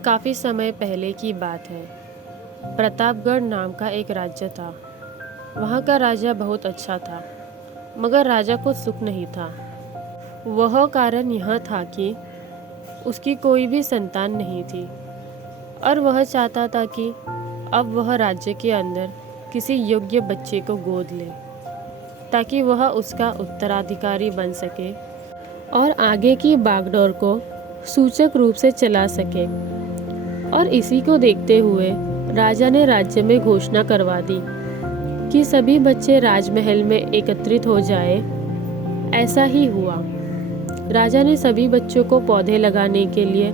काफ़ी समय पहले की बात है। प्रतापगढ़ नाम का एक राज्य था। वहाँ का राजा बहुत अच्छा था, मगर राजा को सुख नहीं था। वह कारण यह था कि उसकी कोई भी संतान नहीं थी और वह चाहता था कि अब वह राज्य के अंदर किसी योग्य बच्चे को गोद ले, ताकि वह उसका उत्तराधिकारी बन सके और आगे की बागडोर को सूचक रूप से चला सके। और इसी को देखते हुए राजा ने राज्य में घोषणा करवा दी कि सभी बच्चे राजमहल में एकत्रित हो जाए। ऐसा ही हुआ। राजा ने सभी बच्चों को पौधे लगाने के लिए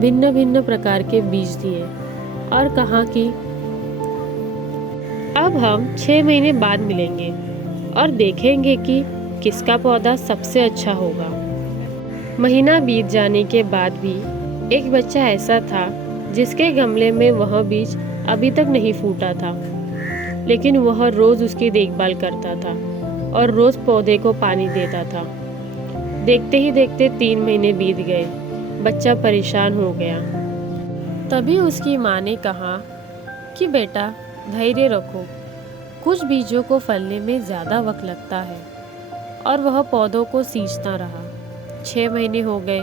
भिन्न भिन्न प्रकार के बीज दिए और कहा कि अब हम 6 महीने बाद मिलेंगे और देखेंगे कि किसका पौधा सबसे अच्छा होगा। महीना बीत जाने के बाद भी एक बच्चा ऐसा था जिसके गमले में वह बीज अभी तक नहीं फूटा था, लेकिन वह रोज उसकी देखभाल करता था और रोज पौधे को पानी देता था। देखते ही देखते 3 महीने बीत गए। बच्चा परेशान हो गया। तभी उसकी माँ ने कहा कि बेटा, धैर्य रखो, कुछ बीजों को फलने में ज़्यादा वक्त लगता है। और वह पौधों को सींचता रहा। 6 महीने हो गए।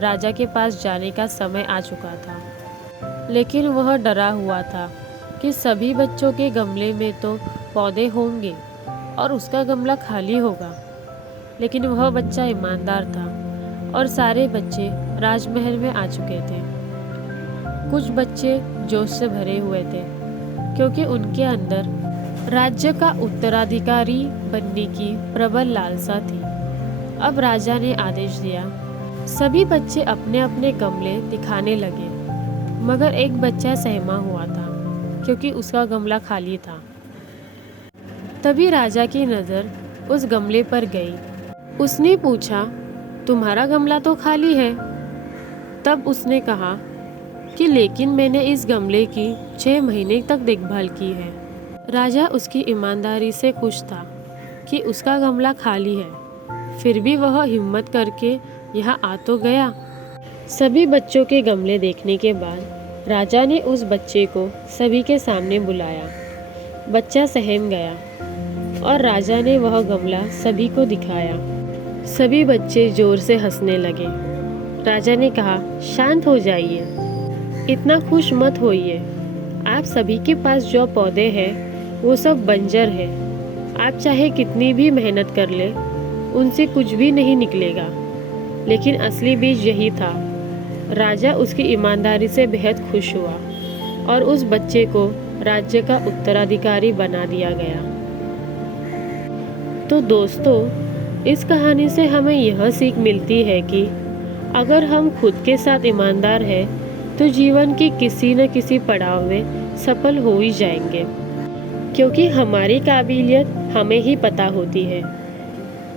राजा के पास जाने का समय आ चुका था, लेकिन वह डरा हुआ था कि सभी बच्चों के गमले में तो पौधे होंगे और उसका गमला खाली होगा। लेकिन वह बच्चा ईमानदार था और सारे बच्चे राजमहल में आ चुके थे। कुछ बच्चे जोश से भरे हुए थे, क्योंकि उनके अंदर राज्य का उत्तराधिकारी बनने की प्रबल लालसा थी। अब राजा ने आदेश दिया। सभी बच्चे अपने अपने गमले दिखाने लगे, मगर एक बच्चा सहमा हुआ था, क्योंकि उसका गमला खाली था। तभी राजा की नज़र उस गमले पर गई। उसने पूछा, तुम्हारा गमला तो खाली है। तब उसने कहा कि लेकिन मैंने इस गमले की 6 महीने तक देखभाल की है। राजा उसकी ईमानदारी से खुश था कि उसका गमला खाली है, फिर भी वह हिम्मत करके यहाँ आ तो गया। सभी बच्चों के गमले देखने के बाद राजा ने उस बच्चे को सभी के सामने बुलाया। बच्चा सहम गया और राजा ने वह गमला सभी को दिखाया। सभी बच्चे जोर से हंसने लगे। राजा ने कहा, शांत हो जाइए, इतना खुश मत होइए। आप सभी के पास जो पौधे हैं वो सब बंजर है। आप चाहे कितनी भी मेहनत कर ले, उनसे कुछ भी नहीं निकलेगा। लेकिन असली बीज यही था। राजा उसकी ईमानदारी से बेहद खुश हुआ और उस बच्चे को राज्य का उत्तराधिकारी बना दिया गया। तो दोस्तों, इस कहानी से हमें यह सीख मिलती है कि अगर हम खुद के साथ ईमानदार हैं तो जीवन के किसी न किसी पड़ाव में सफल हो ही जाएंगे, क्योंकि हमारी काबिलियत हमें ही पता होती है।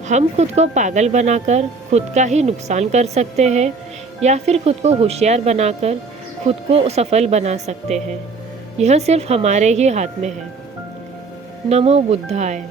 हम खुद को पागल बनाकर खुद का ही नुकसान कर सकते हैं, या फिर खुद को होशियार बनाकर खुद को सफल बना सकते हैं। यह सिर्फ हमारे ही हाथ में है। नमो बुद्धाय।